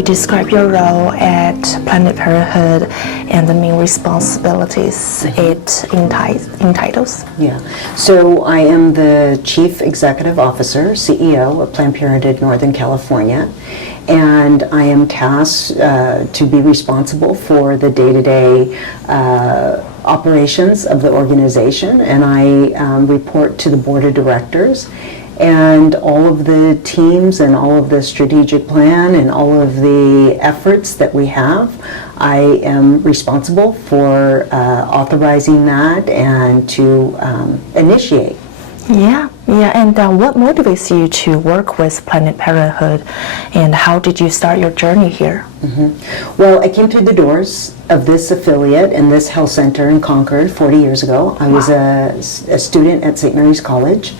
you describe your role at Planned Parenthood and the main responsibilities it entitles? Yeah. So I am the Chief Executive Officer, CEO of Planned Parenthood Northern California, and I am tasked to be responsible for the day-to-day operations of the organization, and I report to the Board of Directors. And all of the teams and all of the strategic plan and all of the efforts that we have, I am responsible for authorizing that and to initiate. Yeah. And what motivates you to work with Planned Parenthood, and how did you start your journey here? Well, I came through the doors of this affiliate and this health center in Concord 40 years ago. I was a student at St. Mary's College.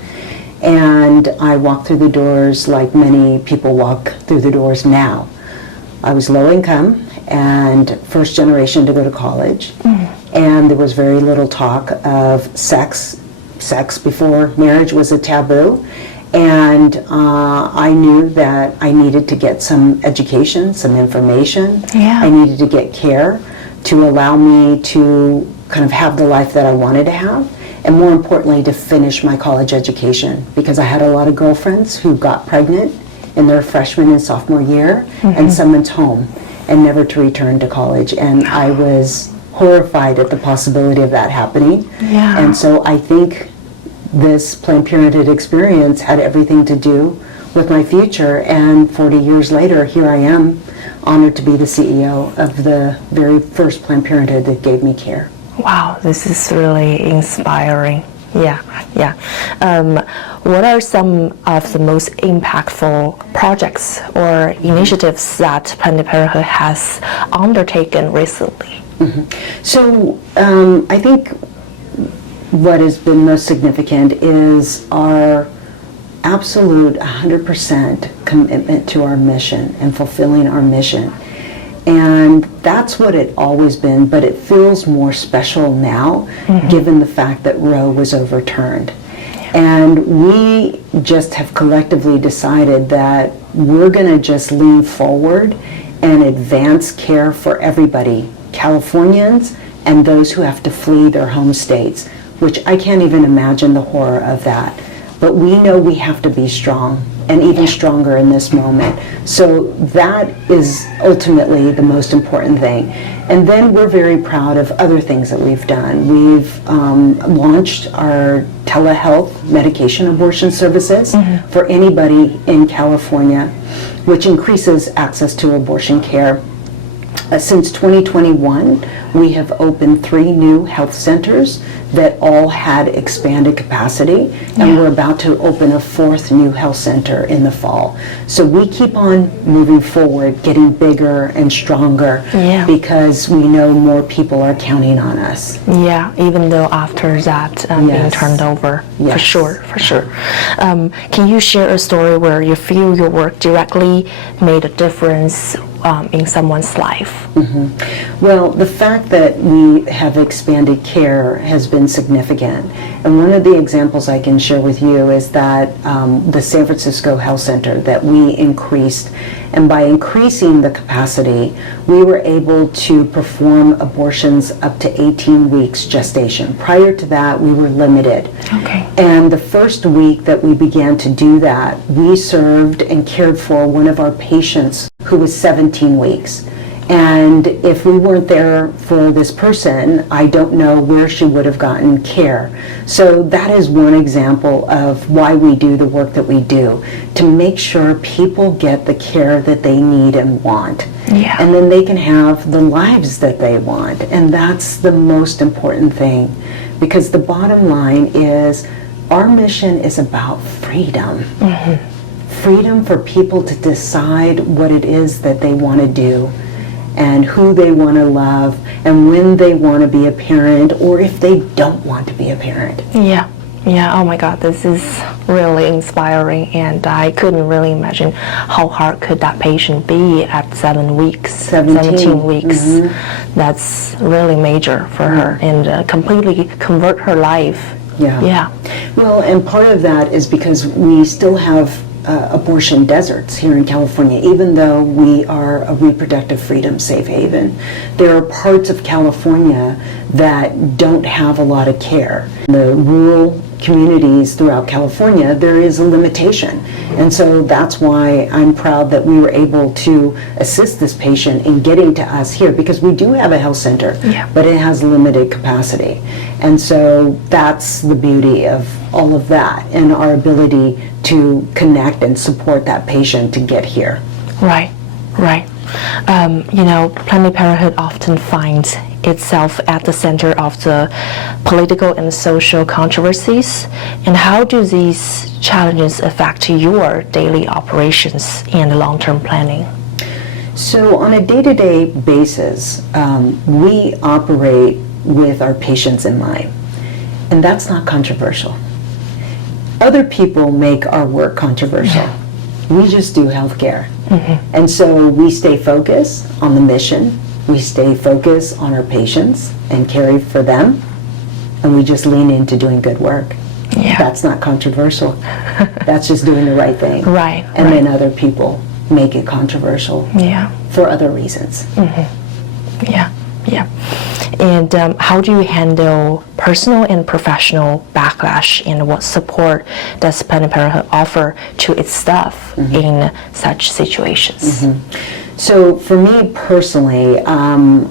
And I walked through the doors like many people walk through the doors now. I was low income and first generation to go to college. And there was very little talk of sex before marriage was a taboo. And I knew that I needed to get some education, some information. Yeah. I needed to get care to allow me to kind of have the life that I wanted to have. And more importantly, to finish my college education, because I had a lot of girlfriends who got pregnant in their freshman and sophomore year and some went home and never to return to college. And I was horrified at the possibility of that happening. Yeah. And so I think this Planned Parenthood experience had everything to do with my future. And 40 years later, here I am, honored to be the CEO of the very first Planned Parenthood that gave me care. Wow, this is really inspiring. Yeah. What are some of the most impactful projects or initiatives that Planned Parenthood has undertaken recently? So I think what has been most significant is our absolute 100% commitment to our mission and fulfilling our mission. And that's what it always been, but it feels more special now, given the fact that Roe was overturned. And we just have collectively decided that we're going to just lean forward and advance care for everybody, Californians and those who have to flee their home states, which I can't even imagine the horror of that. But we know we have to be strong, and even stronger in this moment. So that is ultimately the most important thing. And then we're very proud of other things that we've done. We've launched our telehealth medication abortion services for anybody in California, which increases access to abortion care. Since 2021, we have opened 3 new health centers that all had expanded capacity, and we're about to open a 4th new health center in the fall. So we keep on moving forward, getting bigger and stronger, because we know more people are counting on us. Yeah, even though after that being turned over, for sure. Can you share a story where you feel your work directly made a difference in someone's life? Well, the fact that we have expanded care has been significant. And one of the examples I can share with you is that the San Francisco Health Center that we increased. And by increasing the capacity, we were able to perform abortions up to 18 weeks gestation. Prior to that, we were limited. Okay. And the first week that we began to do that, we served and cared for one of our patients who was 17 weeks. And if we weren't there for this person, I don't know where she would have gotten care. So that is one example of why we do the work that we do, to make sure people get the care that they need and want. And then they can have the lives that they want. And that's the most important thing, because the bottom line is our mission is about freedom. Freedom for people to decide what it is that they want to do, and who they want to love, and when they want to be a parent, or if they don't want to be a parent. Oh my God, this is really inspiring, and I couldn't really imagine how hard could that patient be at 17 weeks. That's really major for her, and completely convert her life. Well, and part of that is because we still have abortion deserts here in California. Even though we are a reproductive freedom safe haven, there are parts of California that don't have a lot of care. The rural communities throughout California, there is a limitation. And so that's why I'm proud that we were able to assist this patient in getting to us here, because we do have a health center, but it has limited capacity. And so that's the beauty of all of that, and our ability to connect and support that patient to get here. Right, right. Planned Parenthood often finds itself at the center of the political and social controversies. And how do these challenges affect your daily operations and long-term planning? So on a day-to-day basis, we operate with our patients in mind. And that's not controversial. Other people make our work controversial. We just do healthcare. And so we stay focused on the mission. We stay focused on our patients and care for them. And we just lean into doing good work. That's not controversial. That's just doing the right thing. Right. And then other people make it controversial for other reasons. And how do you handle personal and professional backlash, and what support does Planned Parenthood offer to its staff in such situations? So for me personally, I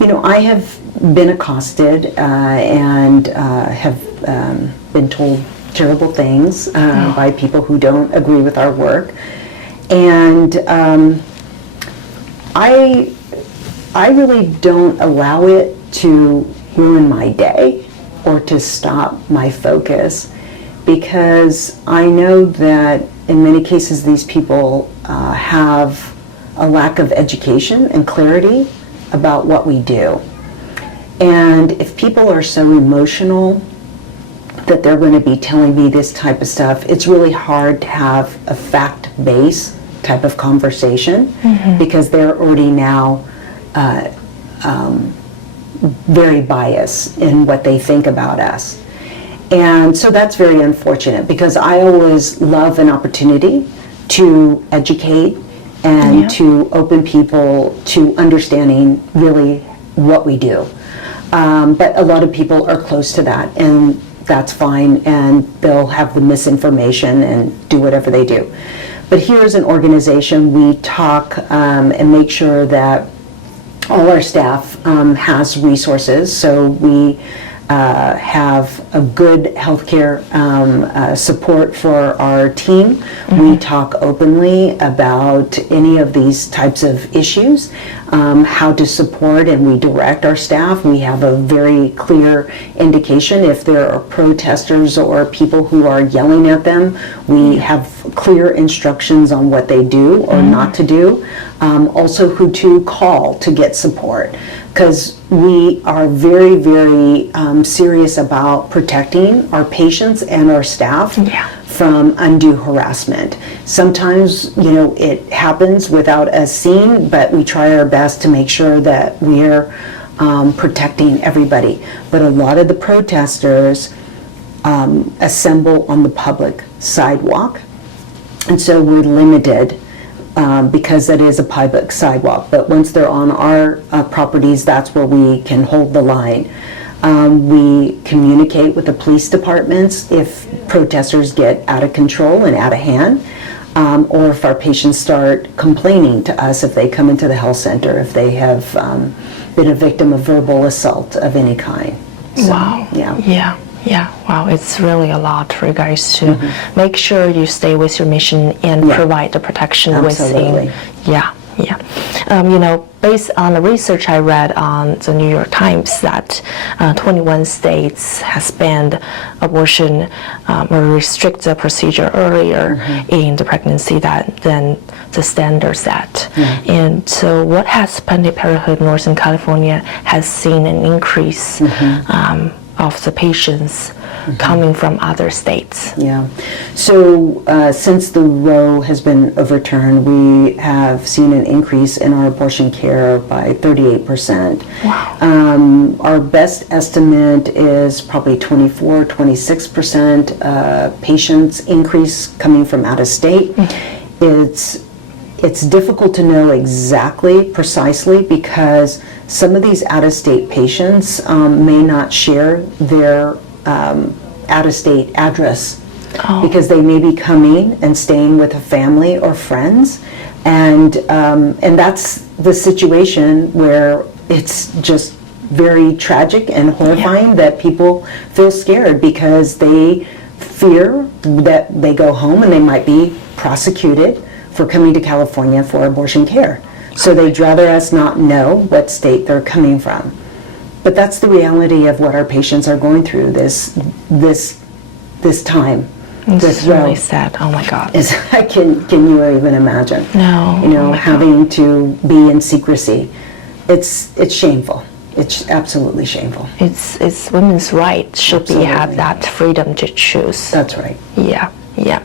have been accosted and have been told terrible things by people who don't agree with our work. And I really don't allow it to ruin my day or to stop my focus, because I know that in many cases these people have a lack of education and clarity about what we do. And if people are so emotional that they're going to be telling me this type of stuff, it's really hard to have a fact-based type of conversation, because they're already now very biased in what they think about us. And so that's very unfortunate, because I always love an opportunity to educate and to open people to understanding really what we do. But a lot of people are close to that, and that's fine, and they'll have the misinformation and do whatever they do. But here as an organization, we talk and make sure that all our staff has resources. So we have a good healthcare support for our team. We talk openly about any of these types of issues, how to support, and we direct our staff. We have a very clear indication if there are protesters or people who are yelling at them. We have clear instructions on what they do or not to do. Also who to call to get support, because we are very, very serious about protecting our patients and our staff from undue harassment. Sometimes, it happens without us seeing, but we try our best to make sure that we're protecting everybody. But a lot of the protesters assemble on the public sidewalk, and so we're limited because it is a public sidewalk. But once they're on our properties, that's where we can hold the line. We communicate with the police departments if protesters get out of control and out of hand, or if our patients start complaining to us if they come into the health center, if they have been a victim of verbal assault of any kind. So, wow. Yeah, wow, it's really a lot for you guys to make sure you stay with your mission and provide the protection Absolutely. within. Based on the research I read on the New York Times, that 21 states has banned abortion or restrict the procedure earlier in the pregnancy than the standard set. And so what has Planned Parenthood Northern California has seen an increase of the patients coming from other states? Yeah. So since the Roe has been overturned, we have seen an increase in our abortion care by 38%. Wow. Our best estimate is probably 24-26% patients increase coming from out of state. It's difficult to know exactly, precisely, because some of these out-of-state patients may not share their out-of-state address because they may be coming and staying with a family or friends, and that's the situation where it's just very tragic and horrifying that people feel scared because they fear that they go home and they might be prosecuted for coming to California for abortion care. So they'd rather us not know what state they're coming from. But that's the reality of what our patients are going through this time. It's really sad. Oh my God. Can you even imagine? No. You know, having to be in secrecy. It's shameful. It's absolutely shameful. It's women's right should be have that freedom to choose. That's right. Yeah. Yeah.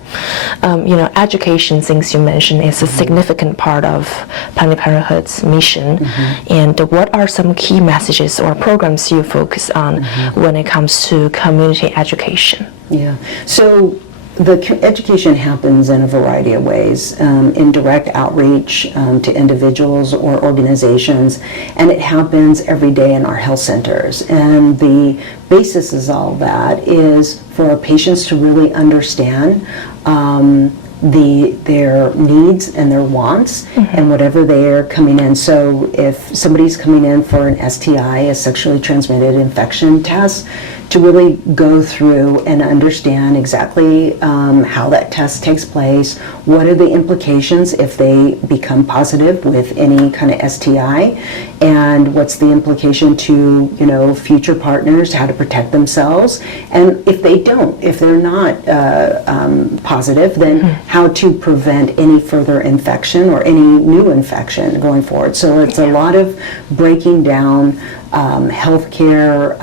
Education, things you mentioned, is a significant part of Planned Parenthood's mission. And what are some key messages or programs you focus on when it comes to community education? Yeah. So the education happens in a variety of ways, in direct outreach to individuals or organizations, and it happens every day in our health centers. And the basis of all that is for our patients to really understand their needs and their wants and whatever they're coming in. So if somebody's coming in for an STI, a sexually transmitted infection test, to really go through and understand exactly how that test takes place, what are the implications if they become positive with any kind of STI, and what's the implication to future partners, how to protect themselves, and if they don't, if they're not positive, then how to prevent any further infection or any new infection going forward. So it's a lot of breaking down healthcare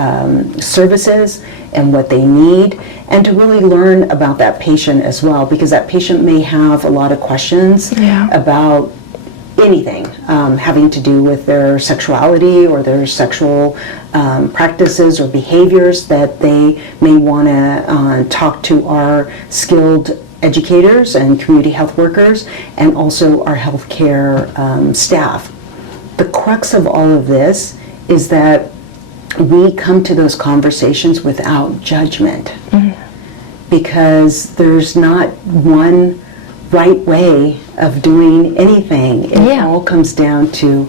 services and what they need, and to really learn about that patient as well, because that patient may have a lot of questions about anything having to do with their sexuality or their sexual practices or behaviors that they may want to talk to our skilled educators and community health workers and also our healthcare staff. The crux of all of this is that we come to those conversations without judgment, because there's not one right way of doing anything. It all comes down to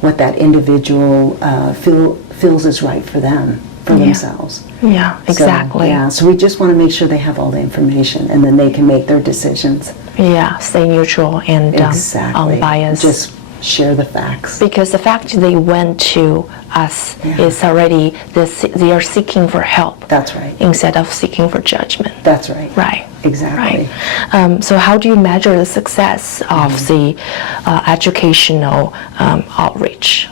what that individual feels is right for them, for themselves. Yeah, exactly. So we just want to make sure they have all the information, and then they can make their decisions. Yeah, stay neutral and unbiased. Just share the facts. Because the fact they went to us is already they are seeking for help. That's right. Instead of seeking for judgment. That's right. Right. Exactly. Right. So how do you measure the success of the educational outreach?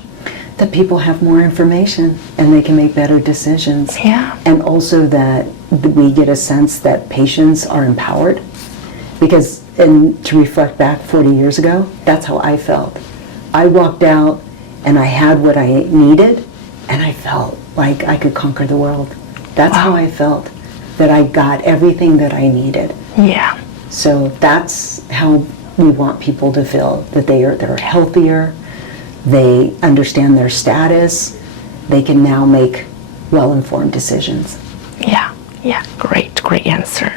That people have more information and they can make better decisions. Yeah. And also that we get a sense that patients are empowered, because, and to reflect back 40 years ago, that's how I felt. I walked out and I had what I needed and I felt like I could conquer the world. That's how I felt, that I got everything that I needed. Yeah. So that's how we want people to feel, that they're healthier, they understand their status, they can now make well-informed decisions. Yeah, great answer.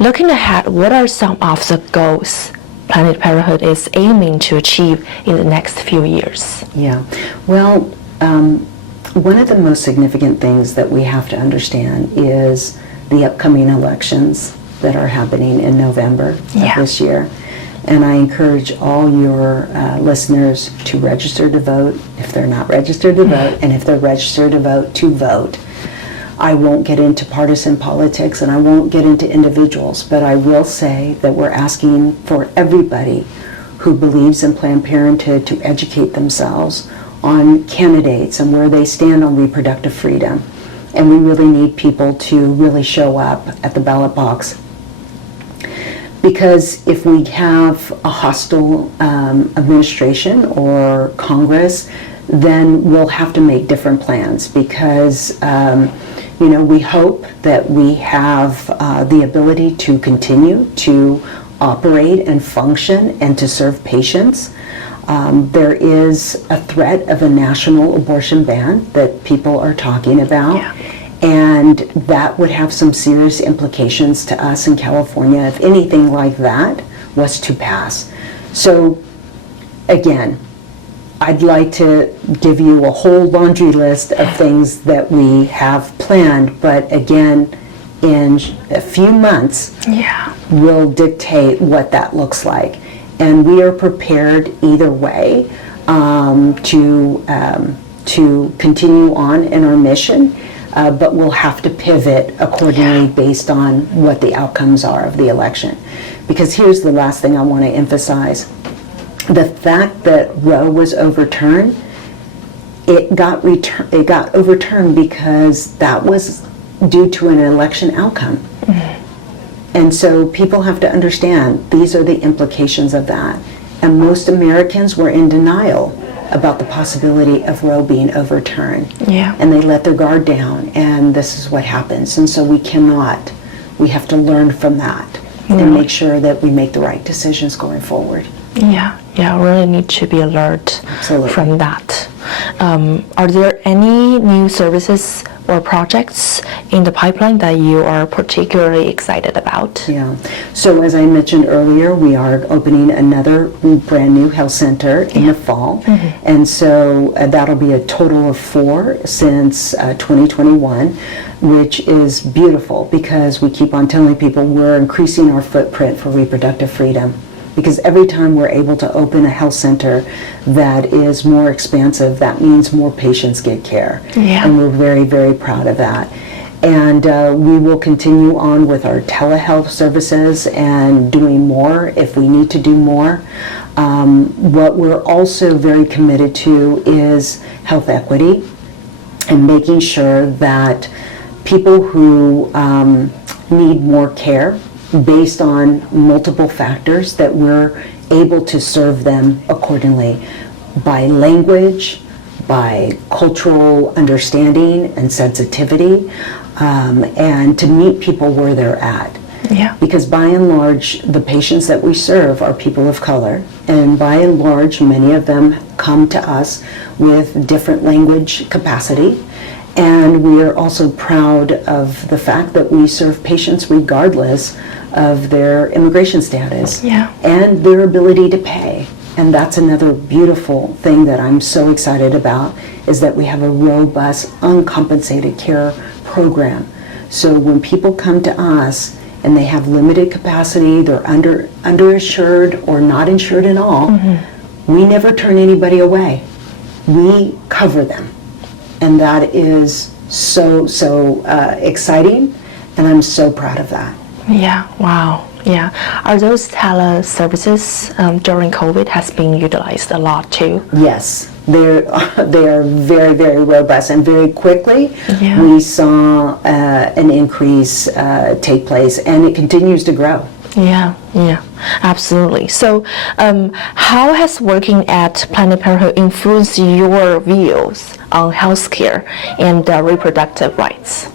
Looking ahead, what are some of the goals Planned Parenthood is aiming to achieve in the next few years? Yeah, well, one of the most significant things that we have to understand is the upcoming elections that are happening in November of this year. And I encourage all your listeners to register to vote if they're not registered to vote, and if they're registered to vote. I won't get into partisan politics and I won't get into individuals, but I will say that we're asking for everybody who believes in Planned Parenthood to educate themselves on candidates and where they stand on reproductive freedom, And we really need people to really show up at the ballot box. Because if we have a hostile administration or Congress, then we'll have to make different plans because, we hope that we have the ability to continue to operate and function and to serve patients. There is a threat of a national abortion ban that people are talking about. Yeah. And that would have some serious implications to us in California if anything like that was to pass. So, again, I'd like to give you a whole laundry list of things that we have planned, but again, in a few months, will dictate what that looks like. And we are prepared either way to continue on in our mission. But we'll have to pivot accordingly based on what the outcomes are of the election. Because here's the last thing I want to emphasize. The fact that Roe was overturned, it got overturned because that was due to an election outcome. Mm-hmm. And so people have to understand these are the implications of that. And most Americans were in denial about the possibility of Roe being overturned. Yeah. And they let their guard down, and this is what happens. And so we have to learn from that and make sure that we make the right decisions going forward. Yeah, really need to be alert from that. Are there any new services or projects in the pipeline that you are particularly excited about? Yeah. So as I mentioned earlier, we are opening another brand new health center in the fall. Mm-hmm. And so that'll be a total of 4 since 2021, which is beautiful because we keep on telling people we're increasing our footprint for reproductive freedom. Because every time we're able to open a health center that is more expansive, that means more patients get care. Yeah. And we're very, very proud of that. And we will continue on with our telehealth services and doing more if we need to do more. What we're also very committed to is health equity and making sure that people who need more care based on multiple factors, that we're able to serve them accordingly by language, by cultural understanding and sensitivity, and to meet people where they're at. Yeah. Because by and large, the patients that we serve are people of color, and by and large, many of them come to us with different language capacity. And we are also proud of the fact that we serve patients regardless of their immigration status and their ability to pay. And that's another beautiful thing that I'm so excited about, is that we have a robust, uncompensated care program. So when people come to us and they have limited capacity, they're underinsured or not insured at all, we never turn anybody away. We cover them. And that is so exciting, and I'm so proud of that. Yeah, wow. Yeah. Are those tele-services during COVID has been utilized a lot too? Yes, they are very, very robust, and very quickly we saw an increase take place, and it continues to grow. Yeah, absolutely. So how has working at Planned Parenthood influenced your views on healthcare and reproductive rights?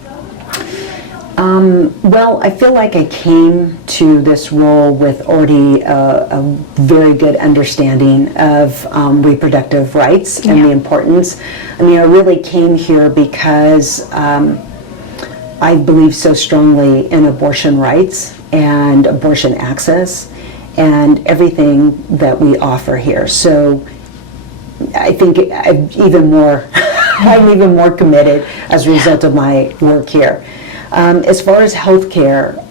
Well, I feel like I came to this role with already a very good understanding of reproductive rights and the importance. I mean, I really came here because I believe so strongly in abortion rights and abortion access and everything that we offer here. So I think I'm even more committed as a result of my work here. As far as healthcare,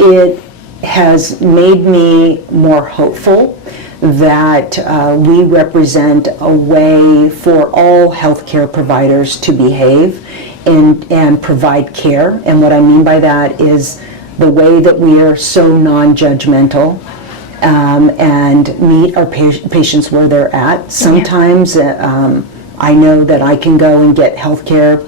it has made me more hopeful that we represent a way for all healthcare providers to behave and provide care. And what I mean by that is the way that we are so non-judgmental and meet our patients where they're at. Sometimes I know that I can go and get health care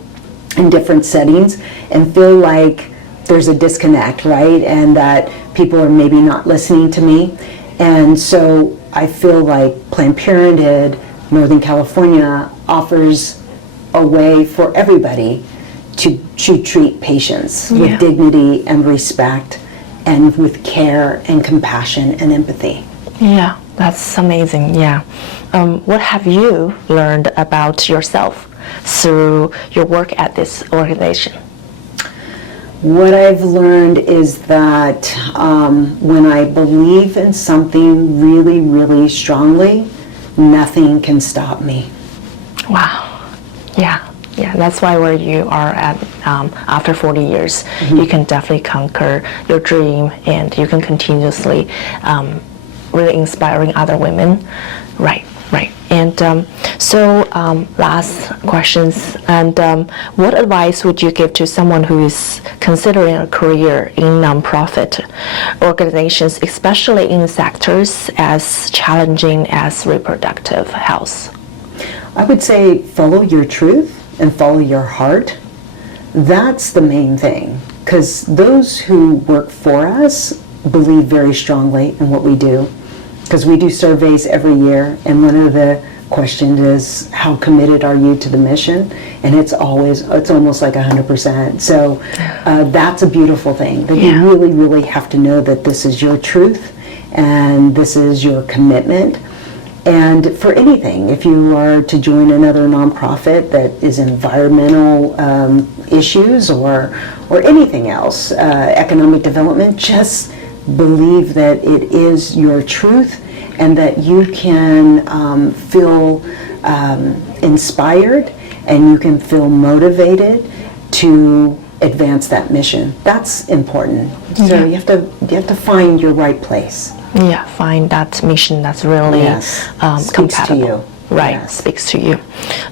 in different settings and feel like there's a disconnect, right? And that people are maybe not listening to me. And so I feel like Planned Parenthood, Northern California, offers a way for everybody to treat patients with dignity and respect and with care and compassion and empathy. Yeah, that's amazing. Yeah. What have you learned about yourself through your work at this organization? What I've learned is that when I believe in something really, really strongly, nothing can stop me. Wow. Yeah. Yeah, that's why where you are at after 40 years, you can definitely conquer your dream and you can continuously really inspiring other women. Right, right. And so last questions, and what advice would you give to someone who is considering a career in nonprofit organizations, especially in sectors as challenging as reproductive health? I would say follow your truth and follow your heart. That's the main thing, because those who work for us believe very strongly in what we do, because we do surveys every year, and one of the questions is, how committed are you to the mission? And it's almost like 100%. So that's a beautiful thing, that you really, really have to know that this is your truth and this is your commitment. And for anything, if you are to join another nonprofit that is environmental issues or anything else, economic development, just believe that it is your truth and that you can feel inspired and you can feel motivated to advance that mission. That's important. So you have to find your right place. Yeah, find that mission that's really Speaks to you. Right, speaks to you.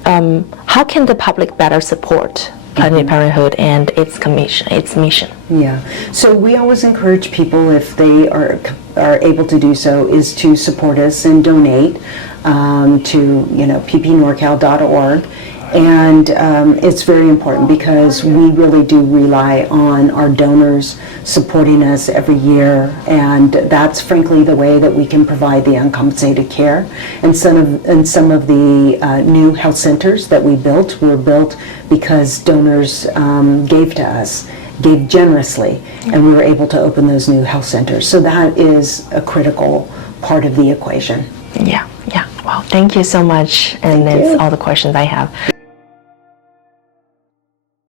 How can the public better support Planned Parenthood and its mission? Yeah, so we always encourage people, if they are able to do so, is to support us and donate to ppnorcal.org. And it's very important because we really do rely on our donors supporting us every year, and that's frankly the way that we can provide the uncompensated care. And some of the new health centers that we built were built because donors gave to us, gave generously, and we were able to open those new health centers. So that is a critical part of the equation. Yeah. Well, thank you so much, and that's all the questions I have.